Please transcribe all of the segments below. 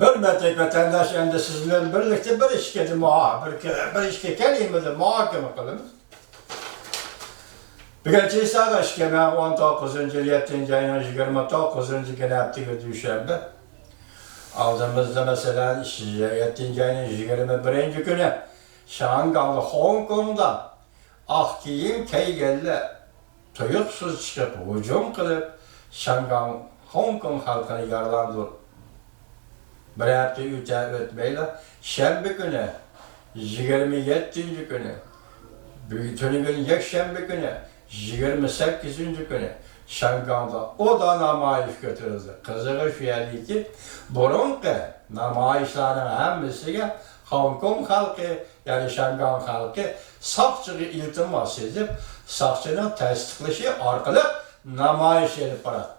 Hürmetli vatandaş, endi sizler birlikte bir işkedi bir işke kelimede muhakeme kılınız. Birkaçı saat işkeme 19. yıl 7. ayının 29. günü haftığı düşenbe. Aldığımızda mesela 7. ayının 21. günü Şangay'da, Hong Kong'da ak giyim keygelle tuyuksuz çıkıp hücum kılıp Şangay, Hong Kong halkını yaralandırdı. Bir hafta ötmeyle şembe günü, 27. günü, bütün gün yekşembe günü, 28. günü Şangay'da o da namayiş götürüldü. Kızığı şu yerdi ki, burunki namayişlerin hemisiyle Hong Kong halkı, yani Şangay halkı sakçığı iltimas edip, sakçının tasdikleşi arkalı namayiş edip bıraktı.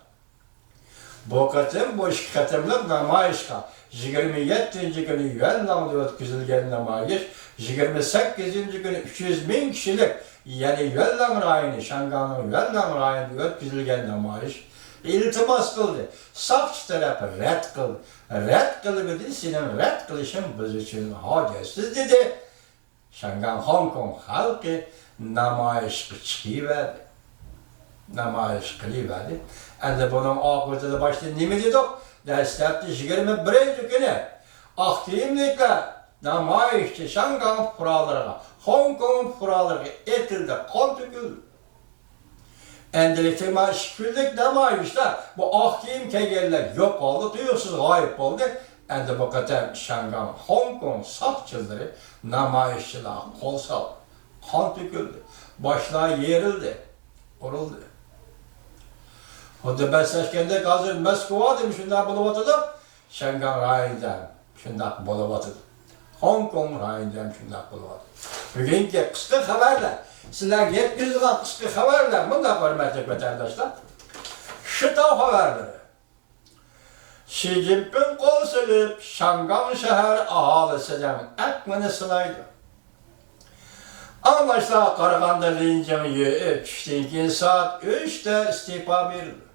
Bu katım, bu iki katımlık namayişka 27. günü Yuan'da ötküzülgen namayiş, 28. günü 300.000 kişilik yani Yuan rayını, Şangay'ın Yuan rayında ötküzülgen namayiş iltimas kıldı. Sakçı tarafı red kıldı. Red kıldı dedi, senin red kılışın biz için hacesiz dedi. Şangay, Hong Kong halkı namayiş çıkıverdi. Namayiş kılıverdi. Endi bunun akıbeti başta ne mi dedik? Destekli 21. günü aktivlikle namayişçi Şangay kurallarına, Hong Kong kurallarına etildi, kan döküldü. Endilikte şükürlük namayişte bu aktiv kegeller yok oldu, duyuyorsunuz gayip oldu. Endi bu kadar Şangay, Hong Kong sakçıları namayişçiler kol saldı, kan döküldü, başlar yerildi, vuruldu. O da besleşkende hazır Moskova demiş, şundan buluvatıdım. Şangay rayından şundan buluvatıdım. Hong Kong rayından şundan buluvatıdım. Bugünkü kısa haberler, sizler yetkizdiğiniz kısa haberler, bundan hürmetli vatandaşlar. Şıtav haberleri. Xi Jinping kol silip, Şangay şehir ahalisinden ekmeni sınaydı. Anlaşılan Karaganda Lincin 3. saat 3'te istifa verildi.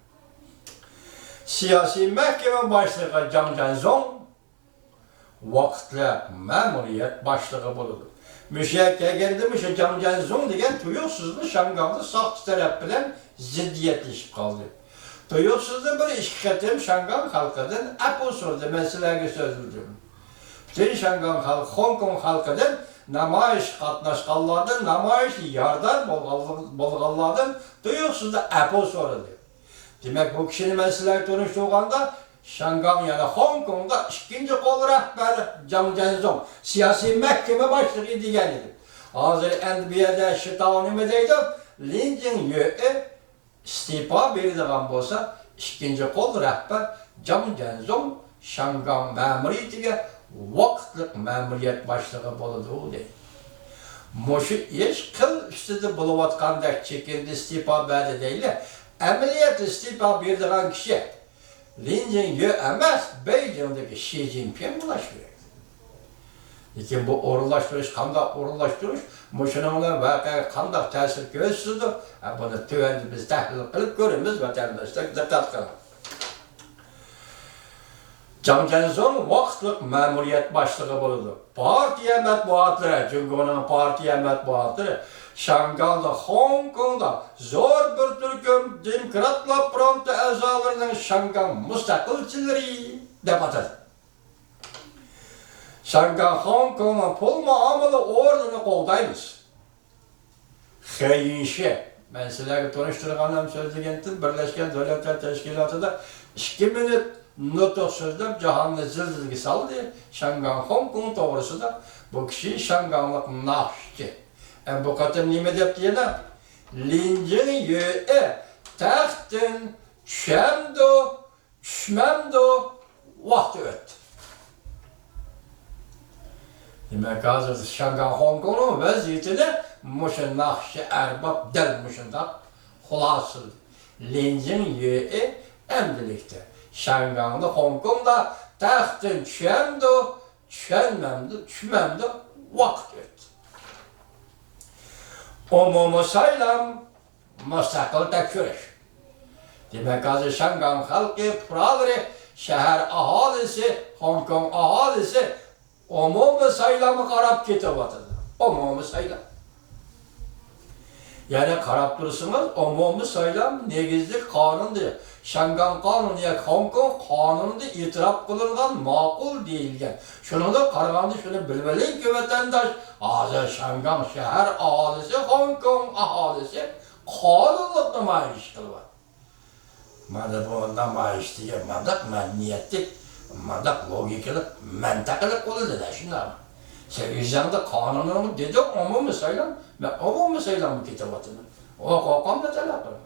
Siyasi mahkeme başlığı Zhang Jianzong vakitli memuriyet başlığı bulundu. Müşakkeye geldi Zhang Jianzong degen tuyuksuzlu Şangay'da sakçı taraf bilen ziddiyetleşip kaldı. Tuyuksuzlu bir işketim Şangay halkıdan apo sordu, meseleye söz bildirdim. Bütün Şangay halkı, Hong Kong halkıdan namayiş katnaşkanlardan, namayiş yardan bolğanlardan tuyuksuzlu apo sordu. Demek bu kişinin meseleye konuştuğunda Şangay yani Hong Kong'da ikinci kol rehberi Zhang Jianzong siyasi mahkeme başlığı diyen idi. Hazır NBA'da şıtavnımedeydi, Lincin yö'e istifa verildiğin bolsa ikinci kol rehber Zhang Jianzong Şangay memuriyetiga vakitlik memuriyet başlığı boludu deydi. Moşu iş kıl üstüde buluvatkandak çekildi istifa verdi değil. Ameliyat istifa verdiğin kişi Lincin yö emas, Beijing'deki Xi Jinping ulaşıyor. Lekin bu orunlaştırış, kandak orunlaştırış, muşununla vakaya kandak tesir gösterdi. Bunu tüvendi biz tahlil kılıp görürüz vatandaşlar, dikkat kılın. Zhang Jianzong vakitlik memuriyet başlığı bulundu. Partiya matbuatları, çünkü onun partiya matbuatları, Şangay'da, Hong Kong'da zor bir Türk'üm Demokratlar Frontu azalarının Şangay müstakilçileri dep atadı. Şangay, Hong Kong'un pul muamele ordunu qoğdaymiz. Xeyinşe, ben sizlerle tanıştırganım sözlegendim, Birleşken Devletler Teşkilatı'da 2 minut nutuk sözlep cahanlı zilzilgi saldı. Şangay, Hong Kong doğrusu da bu kişi Şangay'lık nahşçı. Bu katım nime dep diyelim? Lincin yö'e tahtın düşemdo, düşmemdo vakti öttü. Demek hazır Şangay, Hong Kong'un vaziyetini muşun nahşi erbab del muşunda hulasıl. Lincin yö'e emdilikte. Şangay'da, Hong Kong'da tahtın düşemdo, düşmemdo vakti öttü. Umumu saylam müstakil tekfiriş. Demek hazır Şangay halkı kuralları şehir ahalisi, Hong Kong ahalisi umumi saylamı qarab ketyapydylar. Umumi saylam. Yani qarab tursanız umumi saylam negizli kanundur. Şangan kanunu ya Hong Kong kanununda itiraf kılıngan makul deyilgen. Şunu da qaraganda şunu bilmeli ki vatandaş, hazır Şangan şehir ahalisi, Hong Kong ahalisi kanunluk namayiş kılıyor. Mana bu namayiş diye mandak niyetlik, mandak logikalık, mantaklık oldu da şimdi ama. Sevizyan'da kanununu dedi umumi saylam, ben umumi saylamı kitabatını. O kokam da talak kılıyor.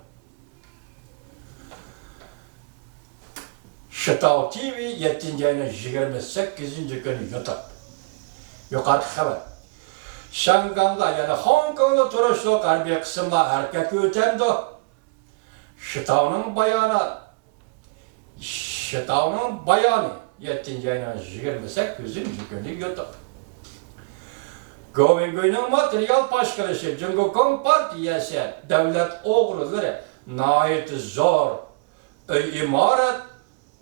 Şıtav TV 7. ayının 28. günü YouTube. Yukarı haber. Şangang'da yani Hong Kong'da turuşlu harbiye kısımda erkek ötemdi. Şıtav'ın bayanı 7. ayının 28. günü YouTube. Govingo'nun materyal başkanışı Cumhurbaşkanı Partiyası devlet oğulları nait zor imaret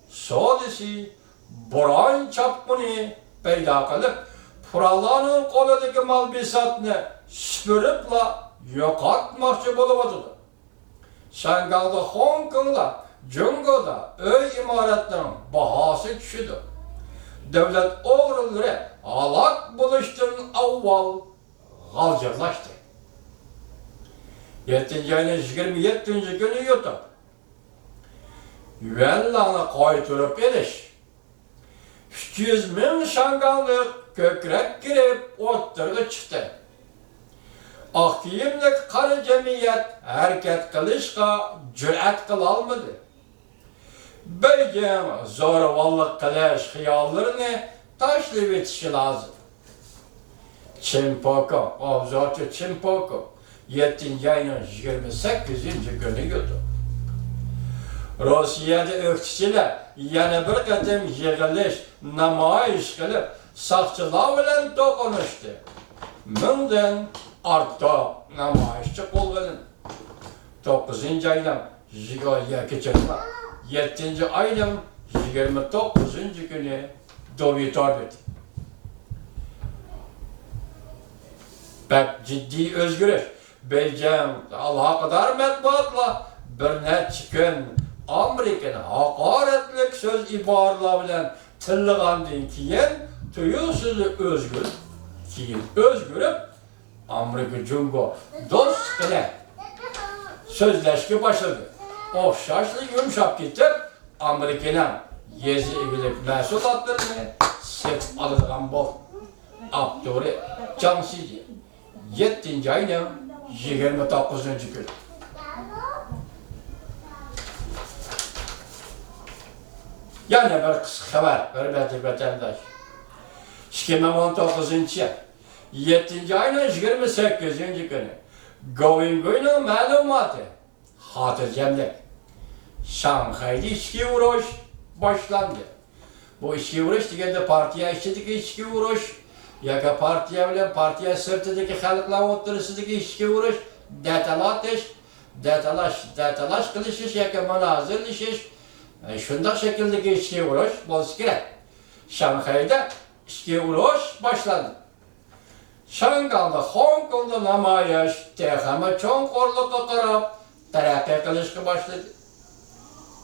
sodisi boran çapkını peyda kılıp Puralanın kolundaki mal bisatını süpürüp yok atmakçı buluvadılar. Şangang'da, Hong Kong'da, Cungo'da öy imaretlerin bahası düşüdü. Devlet oğulları alak buluştuğun avval galcırlaştı. 7. ayının 27. günü YouTube. Yuanlanı koyturup ediş. 200 bin Şanganglık kökrek girip oturdu çıktı. Akiyimlik karı cemiyet hareket kılışka cüret kılalmadı. Beygem zorvallık kılış hıyallarını taşlayıp etişi lazım. Çimpoko, obzorcu Çimpoko 7. ayının 28. günü yudu. Rusya'da ökçüler yana bir qatim yig'ilish, namoyish qilib, saqchilar bilan to'qnashdi. Mingdan ortiq namoyishchi qo'llanildi. 9. ayning 7. ayning 29. kuni Dovitor etti. Pek ciddi özgürlük. Belgem Allah'a kadar matbuatla bir neçe gün Amerika'nın hakaretlik söz ibarlar bilen tillığandan keyin tuyuksuz özgür, özgürüp Amerika Cumhurbaşkanı dost ile sözleşme başladı. Okşaşlı yumuşak gidip Amerika'nın yezi evilik mesulatlarını sırf alınan bol. Abdurri Cansidi 7. ayının 29. günü. Yani bir kısa haber, hürmetli vatandaş. 2019 yıl 7. ayının 28. günü Govingo'nun malumatı hatırlayamdık. Şanghay'da içki uğraş başlandı. Bu içki uğraş degende partiya içindeki içki uğraş, yaka partiya bilen partiya sırtındaki halklar oturusundaki içki uğraş, detalaş kılışış, yaka manazırlaşış, şundak şekildeki içki uğraş bolsa gerek. Şanghay'da içki uğraş başlandı. Şangang'da, Hong Kong'da namoyish texami cho'nqo'rlikqa qarab taraqqiy qilishga başladı.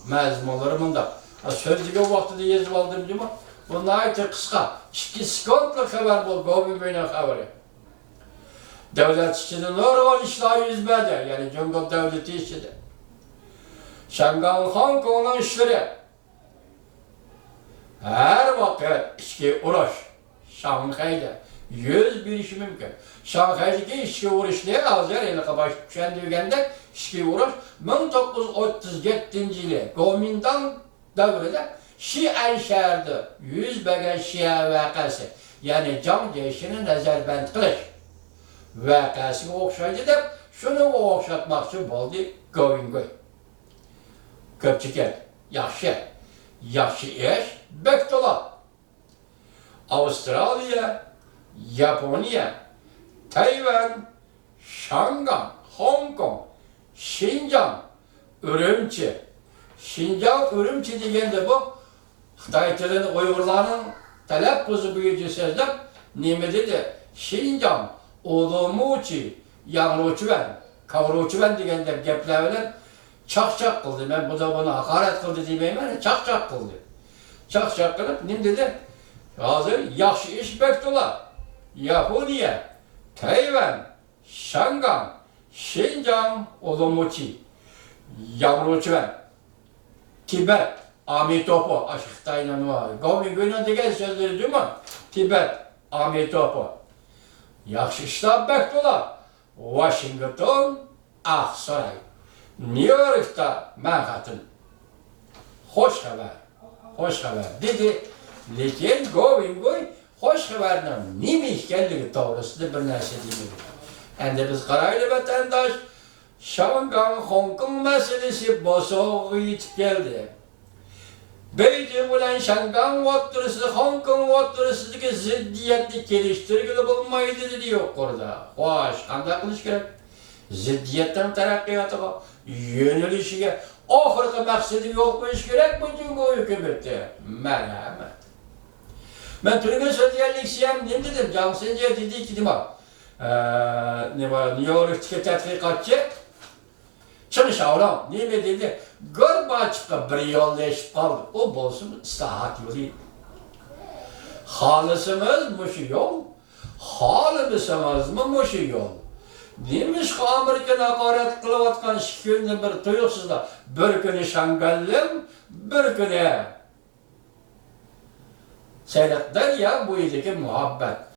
Mazmunlari bunda. So'zga vaqtida yozib oldim-ku. Bu nayta qisqa, 2 sekundlik xabar bu Govingo'ning xabari. Davlat ichida nurg'un ishlar yuz berdi, ya'ni Cumhuriyet davlati ichida. Shangang, Hong Kongning ishlari her vaqt ichki urush Shanghayda yüz berishi mumkin. Shanghay'dagi ichki urushlar hozir endi bosh tushundirganda ichki urush 1937 Kuomintang davrida Xi'an shahrida yuz bergan Xia voqeasi, ya'ni jang jeyshini nazarband qilish voqeasiga o'xshaydi deb shuni o'xshatmoqchi bo'ldi Govingo. Ko'pchilik yaxshi ish bektolar. Avustraliya, Yaponiya, Tayvan, Şangay, Hong Kong, Şinjan, Ürümçi. Şinjan, Ürümçi degende bu Xitay tilini Uygurlarning talaffuzi bo'yicha so'zlab, nima dedi? Xinjiang, Olomuchi, Yangluchiban, Kavruchiban degan gaplar bilan chaq-chaq qildi. Men buni haqorat qildi demayman, chaq-chaq qildi. Chaq-chaq qilib, nima dedi? Hozir yaxshi ish bektolar. Yaponiya, Tayvan, Shangang, Xinjiang, Olomuchi, Yangluchiban, Tibet, Amitopo, Xitayning var. Govingo'nun degan so'zlari dema. Tibet, Amitopo. Yaxshi ishlar bektolar. Washington, Aqsaray, New York'ta Manhattan. Xo'sh xabar dedi. Lekin Govingoy xo'sh xabarning nima ekanligi to'g'risida bir narsa demadi. Endi biz qaraylik vatandosh, Shanghai, Hong Kong meselesi bosog'iga yetib keldi. Beijing bilan Shanghai o'rtasida, Hong Kong o'rtasidagi ziddiyatni kelishtirgili bo'lmaydi dedi yuqorida. Xo'sh, qanday qilish kerak? Ziddiyatdan taraqqiyotiga, yo'nalishiga oxirgi maqsadi yo'l qo'yish kerak bu Jungo hukumati. Marhamat. Men turgan so'zlayliksham nima dedim? Jansenje dedi ki nima? New York'taki tadqiqotchi chiqish avlom nima dedi? Gorbachevga bir yo'llashib qoldi. O bo'lsin islohot yo'li. Xolisimiz mushu yo'l. Xohlamizmi mushu yo'l. Demişki Amerika'nın hakaret kılavatkan şikayetini bir tuyuksuzlar. Bir günü Şangallim, bir günü seyretler ya bu ideki muhabbet.